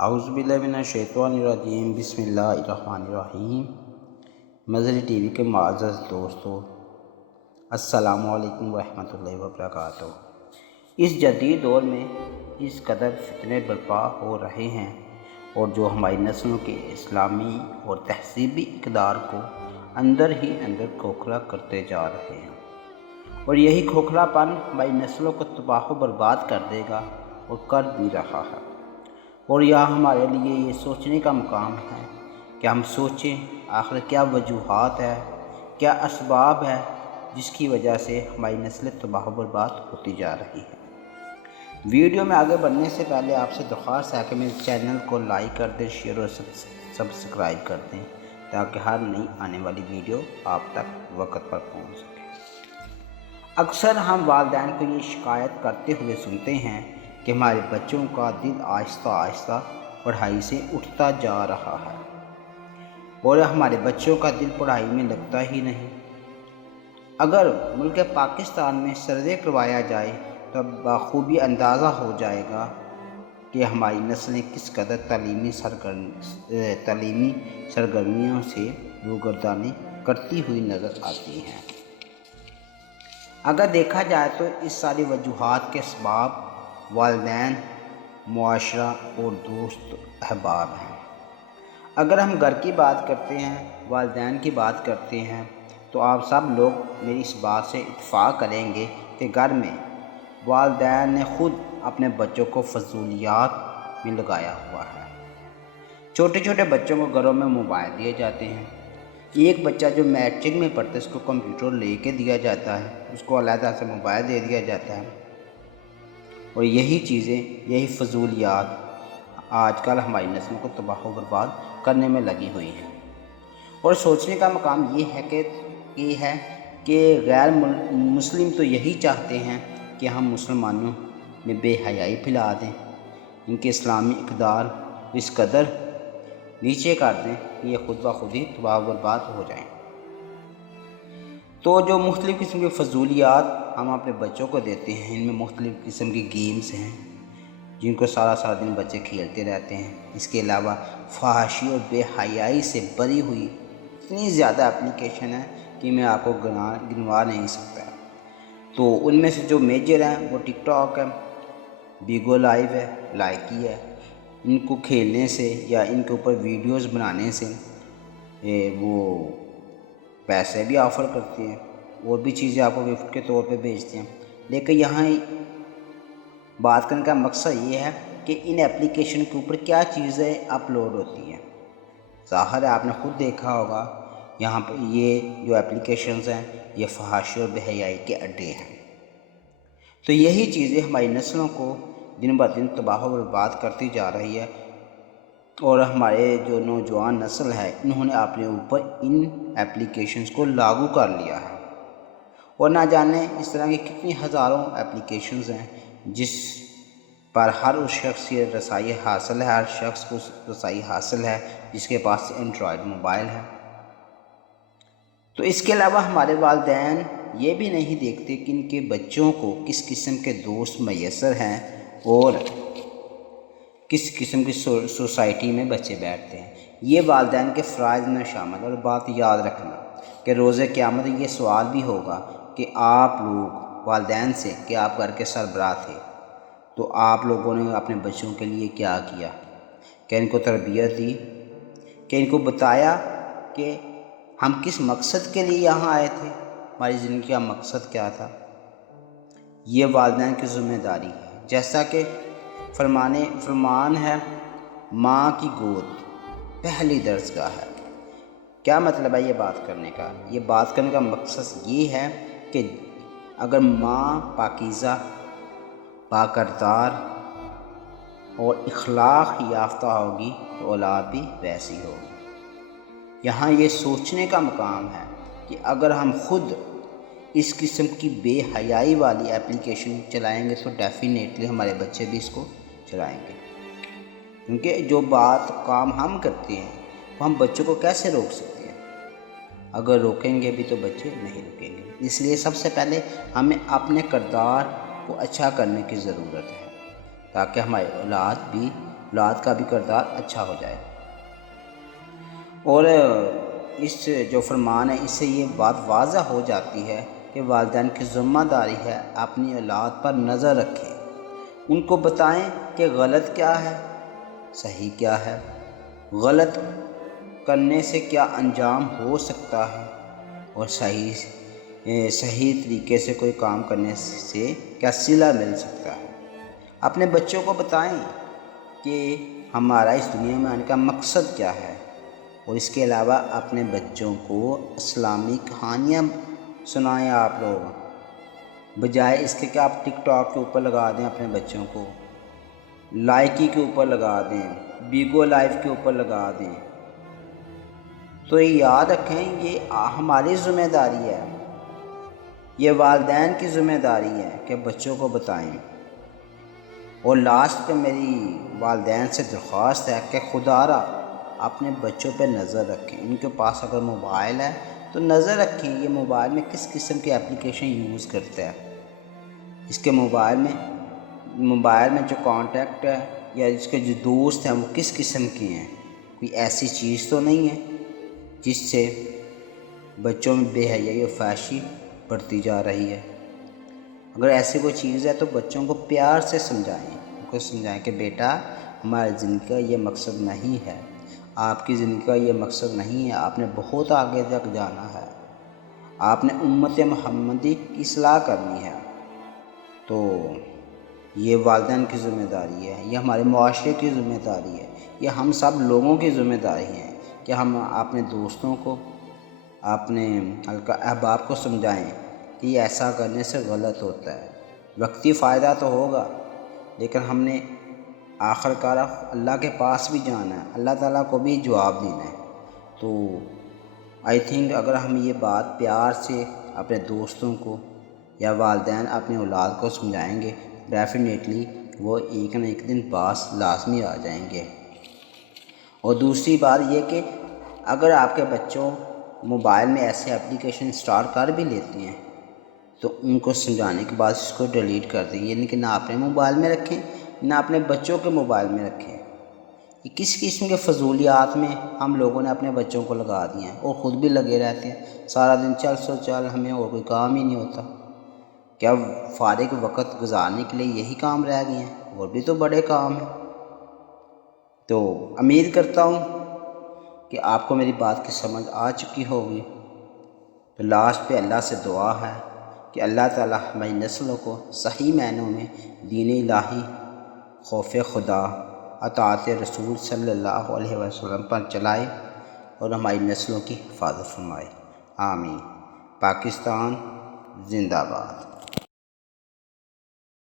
اعوذ باللہ من الشیطان الرجیم، بسم اللہ الرحمن الرحیم۔ مظہری ٹی وی کے معزز دوستو، السلام علیکم ورحمۃ اللہ وبرکاتہ۔ اس جدید دور میں اس قدر فتنے برپا ہو رہے ہیں اور جو ہماری نسلوں کے اسلامی اور تہذیبی اقدار کو اندر ہی اندر کھوکھلا کرتے جا رہے ہیں، اور یہی کھوکھلا پن ہماری نسلوں کو تباہ و برباد کر دے گا اور کر بھی رہا ہے۔ اور یہاں ہمارے لیے یہ سوچنے کا مقام ہے کہ ہم سوچیں آخر کیا وجوہات ہے، کیا اسباب ہے جس کی وجہ سے ہماری نسلیں تباہ و برباد ہوتی جا رہی ہے۔ ویڈیو میں آگے بڑھنے سے پہلے آپ سے درخواست ہے کہ میرے چینل کو لائک کر دیں، شیئر اور سبسکرائب کر دیں تاکہ ہر نئی آنے والی ویڈیو آپ تک وقت پر پہنچ سکے۔ اکثر ہم والدین کو یہ شکایت کرتے ہوئے سنتے ہیں کہ ہمارے بچوں کا دل آہستہ آہستہ پڑھائی سے اٹھتا جا رہا ہے اور ہمارے بچوں کا دل پڑھائی میں لگتا ہی نہیں۔ اگر ملک پاکستان میں سروے کروایا جائے تو بخوبی اندازہ ہو جائے گا کہ ہماری نسلیں کس قدر تعلیمی سرگرمیوں سے روگردانی کرتی ہوئی نظر آتی ہیں۔ اگر دیکھا جائے تو اس ساری وجوہات کے اسباب والدین، معاشرہ اور دوست احباب ہیں۔ اگر ہم گھر کی بات کرتے ہیں، والدین کی بات کرتے ہیں، تو آپ سب لوگ میری اس بات سے اتفاق کریں گے کہ گھر میں والدین نے خود اپنے بچوں کو فضولیات میں لگایا ہوا ہے۔ چھوٹے چھوٹے بچوں کو گھروں میں موبائل دیے جاتے ہیں۔ ایک بچہ جو میٹرک میں پڑھتا ہے اس کو کمپیوٹر لے کے دیا جاتا ہے، اس کو علیحدہ سے موبائل دے دیا جاتا ہے، اور یہی چیزیں، یہی فضولیات آج کل ہماری نسلوں کو تباہ و برباد کرنے میں لگی ہوئی ہیں۔ اور سوچنے کا مقام یہ ہے کہ غیر مسلم تو یہی چاہتے ہیں کہ ہم مسلمانوں میں بے حیائی پھیلا دیں، ان کے اسلامی اقدار اس قدر نیچے کر دیں کہ یہ خود بخود ہی تباہ و برباد ہو جائیں۔ تو جو مختلف قسم کی فضولیات ہم اپنے بچوں کو دیتے ہیں، ان میں مختلف قسم کی گیمز ہیں جن کو سارا دن بچے کھیلتے رہتے ہیں۔ اس کے علاوہ فحاشی اور بے حیائی سے بری ہوئی اتنی زیادہ اپلیکیشن ہے کہ میں آپ کو گنوا نہیں سکتا۔ تو ان میں سے جو میجر ہیں وہ ٹک ٹاک ہے، بیگو لائیو ہے، لائکی ہے۔ ان کو کھیلنے سے یا ان کے اوپر ویڈیوز بنانے سے وہ پیسے بھی آفر کرتے ہیں اور بھی چیزیں آپ کو گفٹ کے طور پہ بھیجتے ہیں، لیکن یہاں بات کرنے کا مقصد یہ ہے کہ ان ایپلیکیشن کے اوپر کیا چیزیں اپلوڈ ہوتی ہیں۔ ظاہر ہے آپ نے خود دیکھا ہوگا یہاں پہ یہ جو ایپلیکیشنز ہیں یہ فحاشی اور بے حیائی کے اڈے ہیں۔ تو یہی چیزیں ہماری نسلوں کو دن بہ دن تباہ و برباد کرتی جا رہی ہے، اور ہمارے جو نوجوان نسل ہے انہوں نے اپنے اوپر ان ایپلیکیشنز کو لاگو کر لیا ہے، اور نہ جانے اس طرح کی کتنی ہزاروں ایپلیکیشنز ہیں جس پر ہر اس شخص کی رسائی حاصل ہے، ہر شخص کو رسائی حاصل ہے جس کے پاس اینڈرائڈ موبائل ہے۔ تو اس کے علاوہ ہمارے والدین یہ بھی نہیں دیکھتے کہ ان کے بچوں کو کس قسم کے دوست میسر ہیں اور کس قسم کی سوسائٹی میں بچے بیٹھتے ہیں۔ یہ والدین کے فرائض میں شامل، اور بات یاد رکھنا کہ روز قیامت یہ سوال بھی ہوگا کہ آپ لوگ والدین سے کہ آپ گھر کے سربراہ تھے تو آپ لوگوں نے اپنے بچوں کے لیے کیا کیا، کہ ان کو تربیت دی، کہ ان کو بتایا کہ ہم کس مقصد کے لیے یہاں آئے تھے، ہماری زندگی کا مقصد کیا تھا۔ یہ والدین کی ذمہ داری ہے، جیسا کہ فرمان ہے ماں کی گود پہلی درسگاہ ہے۔ کیا مطلب ہے یہ بات کرنے کا؟ یہ بات کرنے کا مقصد یہ ہے کہ اگر ماں پاکیزہ، باکردار اور اخلاق یافتہ ہوگی تو اولاد بھی ویسی ہوگی۔ یہاں یہ سوچنے کا مقام ہے کہ اگر ہم خود اس قسم کی بے حیائی والی ایپلیکیشن چلائیں گے تو ڈیفینیٹلی ہمارے بچے بھی اس کو چلائیں گے، کیونکہ جو کام ہم کرتے ہیں وہ ہم بچوں کو کیسے روک سکتے ہیں؟ اگر روکیں گے بھی تو بچے نہیں رکیں گے۔ اس لیے سب سے پہلے ہمیں اپنے کردار کو اچھا کرنے کی ضرورت ہے تاکہ ہماری اولاد بھی اولاد کا بھی کردار اچھا ہو جائے۔ اور اس جو فرمان ہے اس سے یہ بات واضح ہو جاتی ہے کہ والدین کی ذمہ داری ہے اپنی اولاد پر نظر رکھیں، ان کو بتائیں کہ غلط کیا ہے، صحیح کیا ہے، غلط کرنے سے کیا انجام ہو سکتا ہے، اور صحیح طریقے سے کوئی کام کرنے سے کیا صلہ مل سکتا ہے۔ اپنے بچوں کو بتائیں کہ ہمارا اس دنیا میں آنے کا مقصد کیا ہے، اور اس کے علاوہ اپنے بچوں کو اسلامی کہانیاں سنائیں آپ لوگ، بجائے اس کے کہ آپ ٹک ٹاک کے اوپر لگا دیں، اپنے بچوں کو لائکی کے اوپر لگا دیں، بیگو لائف کے اوپر لگا دیں۔ تو یہ یاد رکھیں یہ ہماری ذمہ داری ہے، یہ والدین کی ذمہ داری ہے کہ بچوں کو بتائیں۔ اور لاسٹ پہ میری والدین سے درخواست ہے کہ خدا را اپنے بچوں پہ نظر رکھیں، ان کے پاس اگر موبائل ہے تو نظر رکھیں یہ موبائل میں کس قسم کی اپلیکیشن یوز کرتا ہے، اس کے موبائل میں جو کانٹیکٹ ہے یا اس کے جو دوست ہیں وہ کس قسم کے ہیں، کوئی ایسی چیز تو نہیں ہے جس سے بچوں میں بے حیائی و فحشی بڑھتی جا رہی ہے۔ اگر ایسی کوئی چیز ہے تو بچوں کو پیار سے سمجھائیں، ان کو سمجھائیں کہ بیٹا ہماری زندگی کا یہ مقصد نہیں ہے، آپ کی زندگی کا یہ مقصد نہیں ہے، آپ نے بہت آگے تک جانا ہے، آپ نے امت محمدی کی اصلاح کرنی ہے۔ تو یہ والدین کی ذمہ داری ہے، یہ ہمارے معاشرے کی ذمہ داری ہے، یہ ہم سب لوگوں کی ذمہ داری ہے کہ ہم اپنے دوستوں کو، اپنے احباب کو سمجھائیں کہ یہ ایسا کرنے سے غلط ہوتا ہے۔ وقتی فائدہ تو ہوگا لیکن ہم نے آخر کار اللہ کے پاس بھی جانا ہے، اللہ تعالیٰ کو بھی جواب دینا ہے۔ تو آئی تھنک اگر ہم یہ بات پیار سے اپنے دوستوں کو یا والدین اپنے اولاد کو سمجھائیں گے، ڈیفینیٹلی وہ ایک نہ ایک دن پاس لازمی آ جائیں گے۔ اور دوسری بات یہ کہ اگر آپ کے بچوں موبائل میں ایسے اپلیکیشن انسٹال کر بھی لیتے ہیں تو ان کو سمجھانے کے بعد اس کو ڈیلیٹ کر دیں، یعنی کہ نہ اپنے موبائل میں رکھیں نہ اپنے بچوں کے موبائل میں رکھیں۔ یہ کس قسم کے فضولیات میں ہم لوگوں نے اپنے بچوں کو لگا دیے ہیں اور خود بھی لگے رہتے ہیں، سارا دن چل سو چل، ہمیں اور کوئی کام ہی نہیں ہوتا۔ کیا فارغ وقت گزارنے کے لیے یہی کام رہ گئے ہیں؟ اور بھی تو بڑے کام ہیں۔ تو امید کرتا ہوں کہ آپ کو میری بات کی سمجھ آ چکی ہوگی۔ تو لاسٹ پہ اللہ سے دعا ہے کہ اللہ تعالیٰ ہماری نسلوں کو صحیح معنوں میں دین الہی، خوف خدا، اطاعت رسول صلی اللہ علیہ وسلم پر چلائے اور ہماری نسلوں کی حفاظت فرمائے۔ آمین۔ پاکستان زندہ باد۔